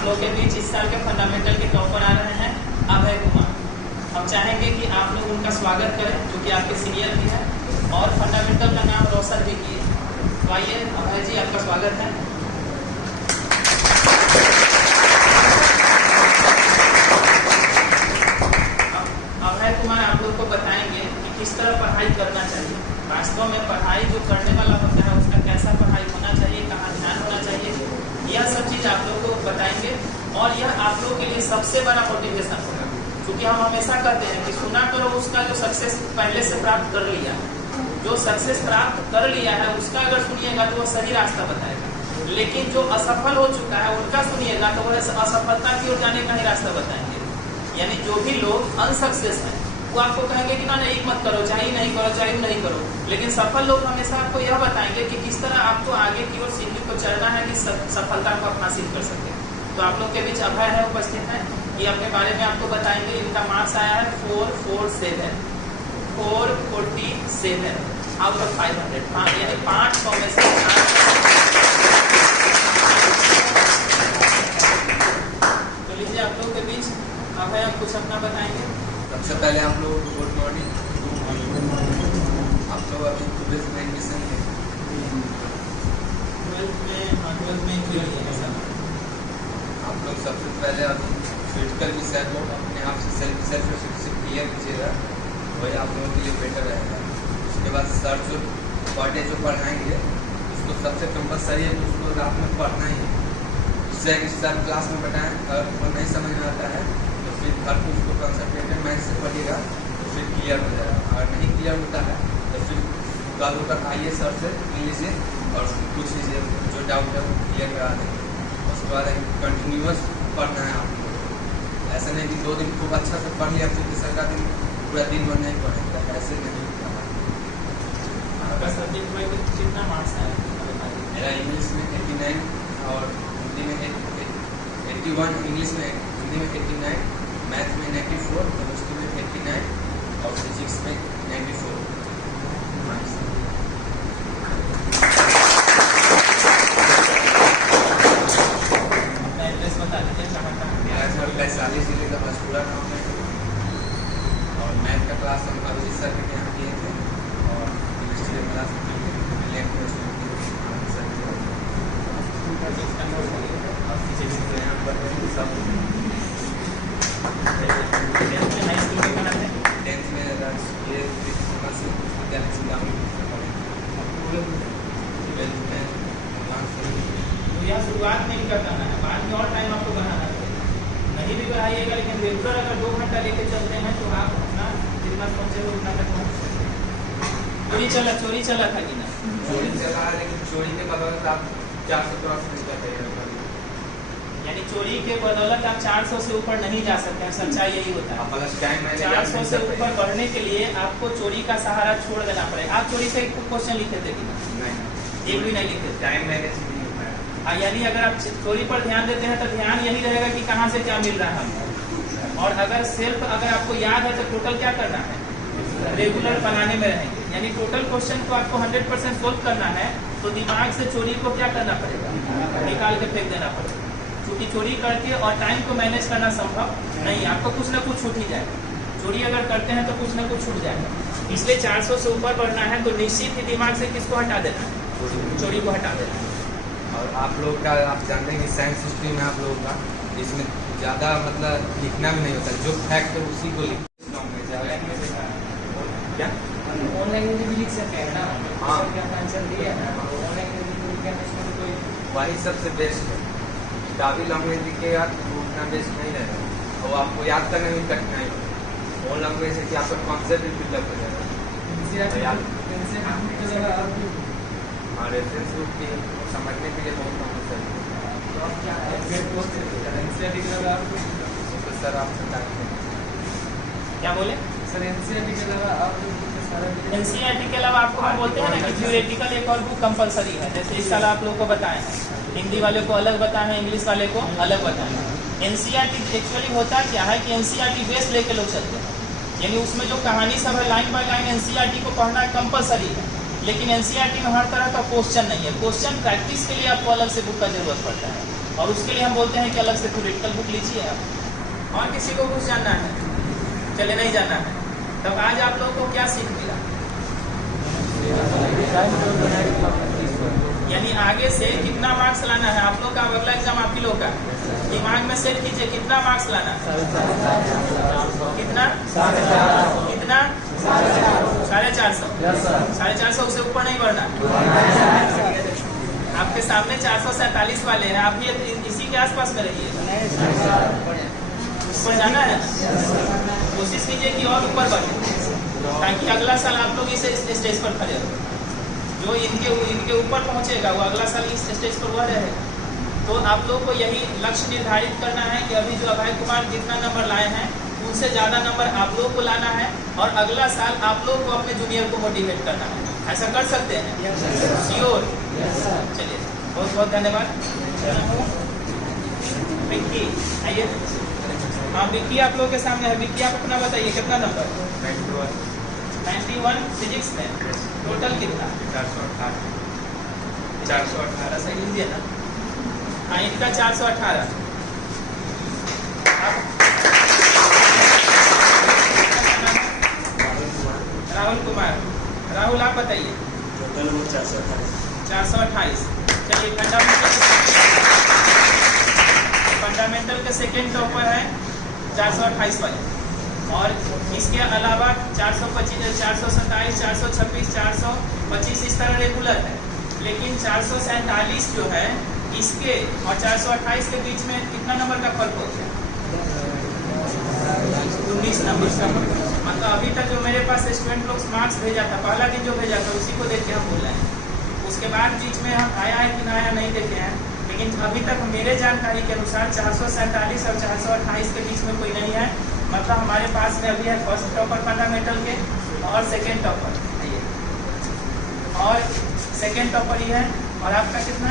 आप लोग के बीच इस साल के फंडामेंटल के टॉपर आ रहे हैं अभय कुमार। हम चाहेंगे कि आप लोग उनका स्वागत करें, जो कि आपके सीनियर भी है और फंडामेंटल का नाम रोशन भी किए। तो आइए अभय जी, आपका स्वागत है। अभय कुमार आप लोग को बताएंगे कि किस तरह पढ़ाई करना चाहिए। वास्तव में पढ़ाई जो करने वाला होता है उसका कैसा पढ़ाई होना चाहिए, कहाँ ध्यान होना चाहिए, यह सब चीज़ आप लोग को बताएंगे। और यह आप लोग के लिए सबसे बड़ा मोटिवेशन होगा, क्योंकि हम हमेशा कहते हैं कि सुना करो उसका जो सक्सेस पहले से प्राप्त कर लिया, जो सक्सेस प्राप्त कर लिया है उसका अगर सुनिएगा तो वह सही रास्ता बताएगा, लेकिन जो असफल हो चुका है उनका सुनिएगा तो वह असफलता की ओर जाने का ही रास्ता बताएंगे। यानी जो भी लोग अनसक्सेस हैं वो आपको कहेंगे कि ना नहीं मत करो, चाहे नहीं करो, चाहे नहीं करो, लेकिन सफल लोग हमेशा आपको यह बताएंगे कि किस तरह आपको आगे की ओर सीढ़ी को चढ़ना है कि सफलता को आप हासिल कर सके। तो आप लोग के बीच अभय है, उपस्थित है, ये अपने बारे में आपको बताएंगे। इनका मार्क्स आया है 447 आउट ऑफ 500, यानी 500 में से 4। तो लीजिए आप लोग के बीच अभय आप कुछ अपना बताएंगे। सबसे पहले आप लोग गुड मॉर्निंग। आप लोग अभी 12th में एडमिशन है, 12th में क्लियर है सर। आप लोग सबसे पहले अभी क्रिटिकल विषय को अपने आप से सेल्फ क्लियर कीजिएगा, वही आप लोगों के लिए बेटर रहेगा। उसके बाद सर जो पर डे जो पढ़ाएंगे उसको सबसे कंपलसरी है, उसको रात में पढ़ना ही है। उससे कि सर क्लास में बताएं, अगर वो नहीं समझ में आता है तो फिर घर को उसको कंसंट्रेटेड माइंड से पढ़िएगा तो फिर क्लियर हो जाएगा। अगर नहीं क्लियर होता है तो फिर कल होकर आइए सर से मिल लीजिए और पूछ लीजिए, जो डाउट है वो क्लियर करा देंगे। उसके बाद कंटिन्यूअस पढ़ना है आपको, ऐसा नहीं कि 2 दिन खूब अच्छा से पढ़ लिया फिर तीसरा का दिन पूरा दिन भर नहीं पढ़ेगा, ऐसे नहीं होता है। आपका सब्जेक्ट में कितना मार्क्स आया? मेरा इंग्लिश में 89 और हिंदी में 81, इंग्लिश में हिंदी में 89, मैथ में 94, केमिस्ट्री में 89 और फिजिक्स में 94 मार्क्स। अपना एड्रेस बता दीजिए, कहाँ कहाँ? मेरा घर वैशाली जिले का मशहूरा गाँव में है और मैथ का क्लास हम अभिजीत सर के यहाँ किए थे और केमिस्ट्री का क्लास तो यह शुरुआत में इनका करना है, बाद में और टाइम आपको बढ़ाना पड़ेगा। नहीं भी बढ़ाइएगा, लेकिन रेगुलर अगर 2 घंटा लेके चलते हैं तो आप अपना जितना पहुँचे उतना तक पहुँच सकते हैं। चोरी चला था कि ना? चोरी चला, लेकिन चोरी के बदौलत आप 400 क्रॉस नहीं कर रहे हैं। यानी चोरी के बदौलत आप 400 से ऊपर नहीं जा सकते हैं, सच्चाई यही होता है। 400 से ऊपर बढ़ने के लिए आपको चोरी का सहारा छोड़ देना पड़ेगा। आप चोरी से क्वेश्चन लिखे थे कि नहीं? एक भी नहीं लिखे। टाइम मैनेज नहीं होता है। यानी अगर आप चोरी पर ध्यान देते हैं तो ध्यान यही रहेगा कि कहाँ से क्या मिल रहा है हमको। और अगर आपको याद है तो टोटल क्या करना है, रेगुलर बनाने में रहेंगे। यानी टोटल क्वेश्चन को आपको 100% सोल्व करना है तो दिमाग से चोरी को क्या करना पड़ेगा, निकाल के फेंक देना पड़ेगा। क्योंकि चोरी करके और टाइम को मैनेज करना संभव नहीं, आपको कुछ ना कुछ छूट ही जाएगा। चोरी अगर करते हैं तो कुछ ना कुछ छूट जाएगा। इसलिए 400 से ऊपर बढ़ना है तो निश्चित ही दिमाग से किसको हटा देना है, चोरी को हटा देना है। और आप लोग का आप जानते हैं कि साइंस स्ट्रीम है आप लोगों का, इसमें ज़्यादा मतलब लिखना भी नहीं होता, जो फैक्ट है उसी को लिखना। क्या ऑनलाइन में भी लिख सकते हैं ना? हाँ, आंसर दिया ना, ऑनलाइन में भी कोई वही सबसे बेस्ट है। किताबी लैंग्वेज लिखिएगा तो उतना बेस्ट नहीं रहेगा, और आपको याद करने में कठिनाई होगी। वो लैंग्वेज है कि आपका कॉन्सेप्ट भी फिलअप हो जाएगा। हाँ, रेफरेंस बुक की समझने के लिए बहुत कंपलसरी है। तो सर आप बताते हैं क्या बोले सर? एनसीईआरटी के अलावा आप एनसीईआरटी के अलावा आपको हम बोलते हैं ना कि थ्योरेटिकल एक और बुक कंपलसरी है। जैसे इस साल आप लोगों को बताए हैं, हिंदी वाले को अलग बताए हैं, इंग्लिश वाले को अलग बताए हैं। एनसीईआरटी एक्चुअली होता क्या है कि एनसीईआरटी बेस लेके लोग चलते हैं, यानी उसमें जो कहानी सब है लाइन बाय लाइन एनसीईआरटी को पढ़ना कंपलसरी है। लेकिन एनसीईआरटी में हर तरह का क्वेश्चन नहीं है। क्वेश्चन प्रैक्टिस के लिए आपको अलग से बुक का जरूरत पड़ता है। और उसके लिए हम बोलते हैं कि अलग से थ्योरेटिकल बुक लीजिए आप। और किसी को कुछ जानना है? चले नहीं जानना है। तब आज आप लोगों को क्या सीख मिला? यानी आगे से कितना मार्क्स लाना है आप लोग का? अगला एग्जाम आप ही लोग का दिमाग में सेट कीजिए, कितना मार्क्स लाना है? कितना? कितना? 450। 450 उससे ऊपर नहीं बढ़ना। आपके सामने 447 वाले हैं, आप भी इसी के आसपास में रहिए। ऊपर जाना है, कोशिश कीजिए कि और ऊपर बढ़े, ताकि अगला साल आप लोग इस स्टेज पर खड़े हो। जो इनके ऊपर पहुंचेगा वो अगला साल इस स्टेज पर वह रहे। तो आप लोग को यही लक्ष्य निर्धारित करना है कि अभी जो अभय कुमार जितना नंबर लाए हैं उनसे ज़्यादा नंबर आप लोग को लाना है, और अगला साल आप लोग को अपने जूनियर को मोटिवेट करना है। ऐसा कर सकते हैं? श्योर? चलिए, बहुत बहुत धन्यवाद। विक्की आइए। हाँ, विक्की आप लोगों के सामने है। विक्की आप अपना बताइए, कितना नंबर? 91 फिजिक्स में। टोटल कितना? 418 सही लीजिए ना। हाँ, इनका 418। राहुल कुमार। राहुल आप बताइए। टोटल वो 428। चलिए, फंडामेंटल के सेकेंड टॉपर है 428 वाले, और इसके अलावा 425, 427, 426, 425 इस तरह रेगुलर है। लेकिन 447 जो है इसके और 428 के बीच में कितना नंबर का फर्क हो गया? 19 नंबर का। मतलब अभी तक जो मेरे पास स्टूडेंट लोग मार्क्स भेजा था, पहला दिन जो भेजा था उसी को देख के हम बोल रहे हैं। उसके बाद बीच में हम आया है कि ना आया नहीं देखे हैं, लेकिन अभी तक मेरे जानकारी के अनुसार 447 और 428 के बीच में कोई नहीं है। मतलब हमारे पास में अभी है फर्स्ट टॉपर फंडामेंटल के और सेकेंड टॉपर, और सेकेंड टॉपर ही है। और आपका कितना?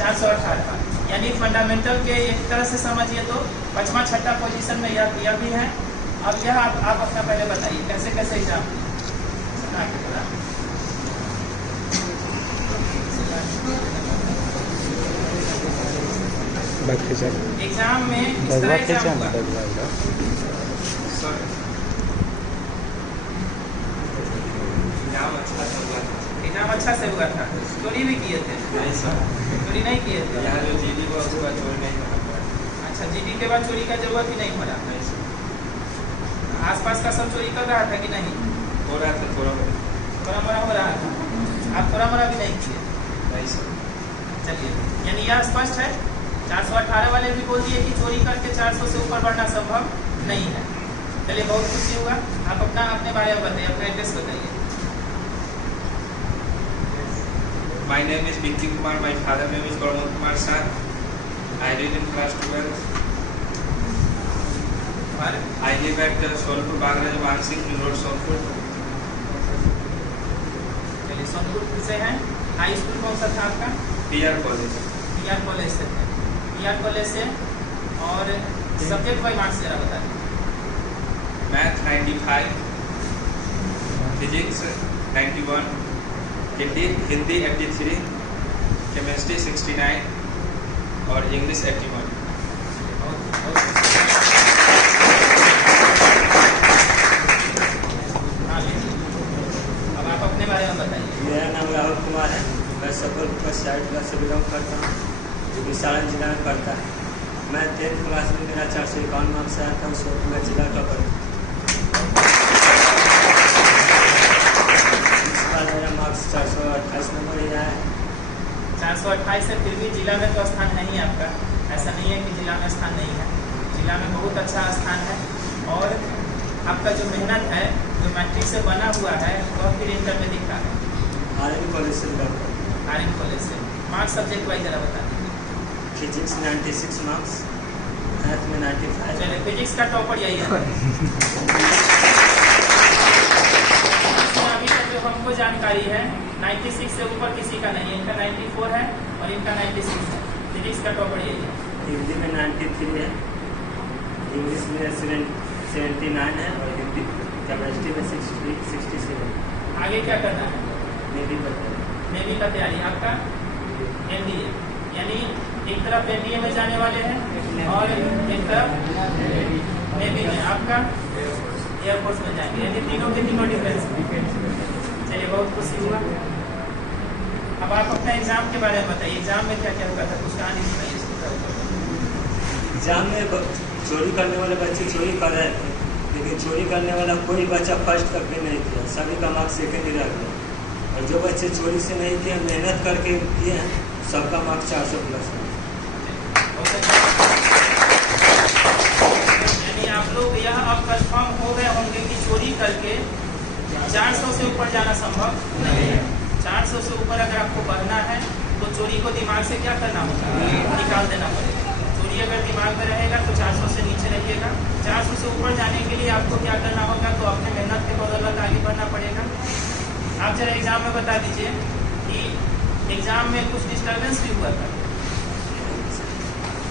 418। यानी फंडामेंटल के एक तरह से समझिए तो 5वां 6ठा पोजीशन में यह भी है। अब यह आप अपना पहले बताइए कैसे कैसे एग्जाम एग्जाम में किस तरह एग्जाम हुआ? एग्जाम अच्छा से हुआ था। चोरी भी किए थे? नहीं सर, चोरी नहीं किए थे। यहाँ जो जीडी को उसका चोरी नहीं करना पड़ा। अच्छा, जीडी के बाद चोरी का जरूरत ही नहीं पड़ा। नहीं सर, आसपास का सब चोरी कर रहा था कि नहीं? हो रहा था थोड़ा बहुत। थोड़ा मोड़ा हो रहा था। आप थोड़ा मोड़ा भी नहीं किए? नहीं सर। चलिए, यानी यह स्पष्ट है। 418 वाले भी बोल दिए कि चोरी करके 400 से ऊपर बढ़ना संभव नहीं है। चलिए, बहुत खुशी हुआ। आप अपने बारे में बताइए, अपना एड्रेस बताइए। My name is Vicky Kumar. My father name is Gaurav Kumar Shah. I read in class 12. I live at Solpur Bagraj Mansingh Road, Solpur. चलिए, सोनपुर से हैं। हाई स्कूल कौन सा था आपका? PR college. PR कॉलेज से थे। PR कॉलेज से। और सब्जेक्ट वाइज मार्क्स जरा बता दीजिए। मैथ 95, फिजिक्स 91, हिंदी 83, केमिस्ट्री 69 और इंग्लिश 81। अब आप अपने बारे में बताइए। मेरा नाम राहुल कुमार है। मैं सफल साइड क्लास से बिलोंग करता हूँ, जो कि सारण जिला में पढ़ता है। मैं 10th क्लास में मेरा 451 मार्क्स आया था, उसको मैं जिला का पढ़ता। इस बार मेरा मार्क्स 428 नंबर ही आया है। 428 से फिर भी जिला में तो स्थान नहीं है आपका। ऐसा नहीं है कि जिला में स्थान नहीं है, जिला में बहुत अच्छा स्थान है। और आपका जो मेहनत है, जो मैट्रिक से बना हुआ है, वह फिर इंटर में दिखा है। RN कॉलेज से बिलोंग करता RN कॉलेज से। मार्क्स सब्जेक्ट वाइज जरा बता दीजिए। हूँ। फिजिक्स 96 मार्क्स, मैथ में 95। चलिए, फिजिक्स का टॉपर यही है। अभी तक जो हमको जानकारी है 96 से ऊपर किसी का नहीं है। इनका 94 है और इनका 96 है। फिजिक्स का टॉपर यही है। हिंदी में 93 है, इंग्लिश में 79 है और हिंदी केमिस्ट्री में 67। आगे क्या करना है? नेवी पर नेवी का तैयारी। आपका MBA, यानी एक तरफ एनडीए में जाने वाले हैं और एक तरफ नेवी में, आपका एयरफोर्स में जाएंगे, यानी तीनों के तीनों डिफेंस में। चलिए, बहुत खुशी हुआ। अब आप अपना एग्जाम के बारे में बताइए, एग्जाम में क्या क्या होगा था, कुछ कहानी सुनाइए इसके ऊपर। एग्जाम में चोरी करने वाले बच्चे चोरी कर रहे थे, लेकिन चोरी करने वाला कोई बच्चा फर्स्ट तक भी नहीं किया, सभी का मार्क्स सेकेंड ही रह गया। और जो बच्चे चोरी से नहीं किए, मेहनत करके किए हैं, सबका मार्क्स 400+ है। यानी आप लोग यह अब कंफर्म हो गए होंगे कि चोरी करके 400 से ऊपर जाना संभव नहीं है। 400 से ऊपर अगर आपको बढ़ना है तो चोरी को दिमाग से क्या करना होगा, निकाल देना पड़ेगा। चोरी अगर दिमाग में रहेगा तो 400 से नीचे रहिएगा। 400 से ऊपर जाने के लिए आपको क्या करना होगा, तो अपने मेहनत के बदौलत आगे बढ़ना पड़ेगा। आप जरा एग्जाम में बता दीजिए कि एग्जाम में कुछ डिस्टर्बेंस भी हुआ था,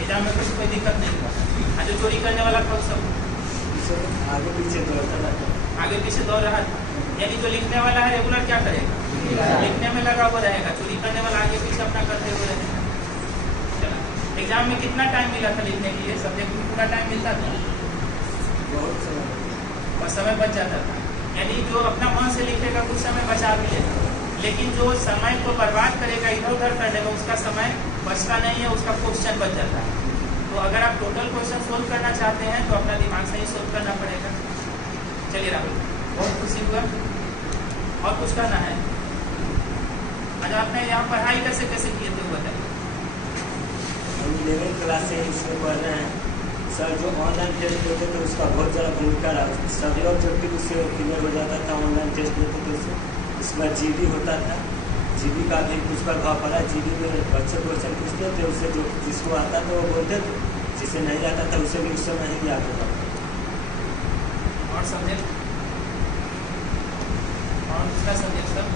एग्जाम में कुछ कोई दिक्कत नहीं हुआ। जो चोरी करने वाला था सब आगे पीछे दौड़ता रहता, आगे पीछे दौड़ रहा था। यानी जो लिखने वाला है रेगुलर क्या करेगा, लिखने में लगा हुआ रहेगा, चोरी करने वाला आगे पीछे अपना करते हुए रहेगा। चला, एग्जाम में कितना टाइम मिला था लिखने के लिए, सब्जेक्ट में पूरा टाइम मिलता था, बहुत समय और समय बच जाता था। यानी जो अपना मन से लिखेगा कुछ समय बचा भी लेगा, लेकिन जो समय को बर्बाद करेगा इधर उधर करने में, उसका समय बचता नहीं है, उसका क्वेश्चन बच जाता है। तो अगर आप टोटल क्वेश्चन सोल्व करना चाहते हैं तो अपना दिमाग से ही सोल्व करना पड़ेगा। चलिए राहुल, बहुत खुशी हुआ। और कुछ कहना है? आज आपने यहाँ पढ़ाई कैसे कैसे किए थे वो बताइए। हम 11th क्लास से इसमें पढ़ रहे हैं। सर जो ऑनलाइन टेस्ट देते थे उसका बहुत ज़्यादा भूमिका रहा, सभी ऑब्जेक्टिव उससे क्लियर हो जाता था। ऑनलाइन टेस्ट देते थे उससे, इसमें जीडी होता था, जीडी का भी कुछ प्रभाव पड़ा। जीडी में बच्चे क्वेश्चन पूछते थे, उससे जो जिसको आता था वो बोलते थे, जिसे नहीं आता था उसे भी उस समय नहीं याद होता। और सब्जेक्ट, और दूसरा सब्जेक्ट सब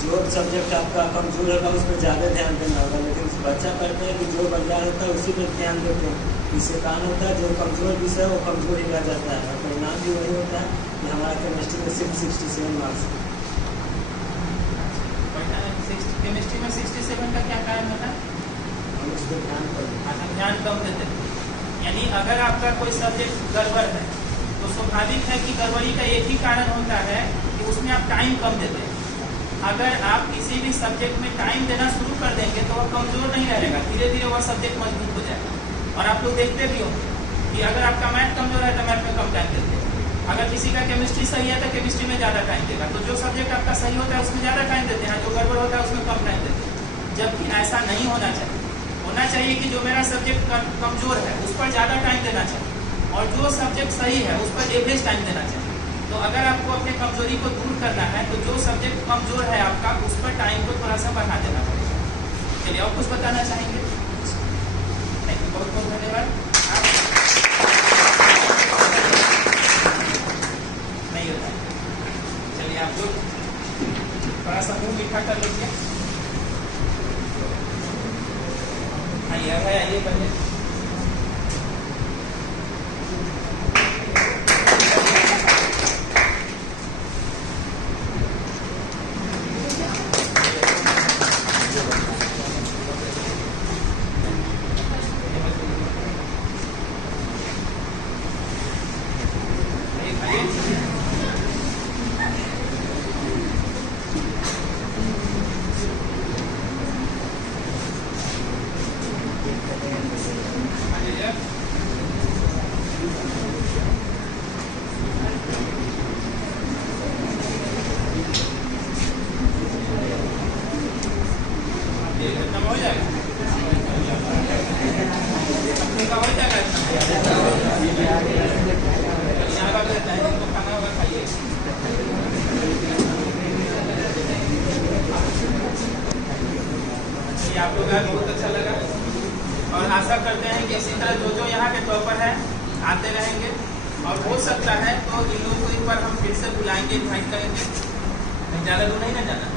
जो सब्जेक्ट आपका कमजोर होगा उस पर ज़्यादा ध्यान देना होगा, लेकिन बच्चा करते हैं कि जो बढ़िया होता है उसी पर ध्यान देते हैं। इससे कारण होता है जो कमज़ोर विषय है वो कमज़ोर ही रह जाता है, और परिणाम भी वही होता है कि हमारा केमिस्ट्री में सिर्फ 67 मार्क्स है। केमिस्ट्री में 67 का क्या कारण होता है? हम उस पर ध्यान करें, ध्यान कम देते हैं। यानी अगर आपका कोई सब्जेक्ट गड़बड़ है तो स्वाभाविक है कि गड़बड़ी का एक ही कारण होता है कि उसमें आप टाइम कम देते हैं। अगर आप किसी भी सब्जेक्ट में टाइम देना शुरू कर देंगे तो वह कमज़ोर नहीं रहेगा, धीरे धीरे वह सब्जेक्ट मजबूत हो जाएगा। और आप लोग देखते भी होंगे कि अगर आपका मैथ कमजोर है तो मैथ में कम टाइम देते हैं, अगर किसी का केमिस्ट्री सही है तो केमिस्ट्री में ज़्यादा टाइम देगा। तो जो सब्जेक्ट आपका सही होता है उसमें ज़्यादा टाइम देते हैं, जो गड़बड़ होता है उसमें कम टाइम देते हैं। जबकि ऐसा नहीं होना चाहिए। होना चाहिए कि जो मेरा सब्जेक्ट कमजोर है उस पर ज़्यादा टाइम देना चाहिए, और जो सब्जेक्ट सही है उस पर एवरेज टाइम देना चाहिए। तो अगर आपको अपने कमजोरी को दूर करना है तो जो सब्जेक्ट कमजोर है आपका उस पर टाइम को थोड़ा सा बढ़ा देना पड़ेगा। चलिए, और कुछ बताना चाहेंगे? थैंक यू, बहुत बहुत धन्यवाद। नहीं होता, चलिए आप लोग थोड़ा सा मुँह मीठा कर लीजिए। आइए पहले आप लोग का बहुत अच्छा लगा, और आशा करते हैं कि इसी तरह जो यहाँ के टॉपर हैं आते रहेंगे, और हो सकता है तो इन लोगों को एक बार हम फिर से बुलाएंगे, इन्वाइट करेंगे। ज़्यादा दूर नहीं ना जाना,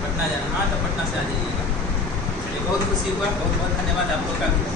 पटना जाना। हाँ, तो पटना से आ जाइएगा। चलिए, बहुत खुशी हुआ, बहुत बहुत धन्यवाद आप लोग का भी।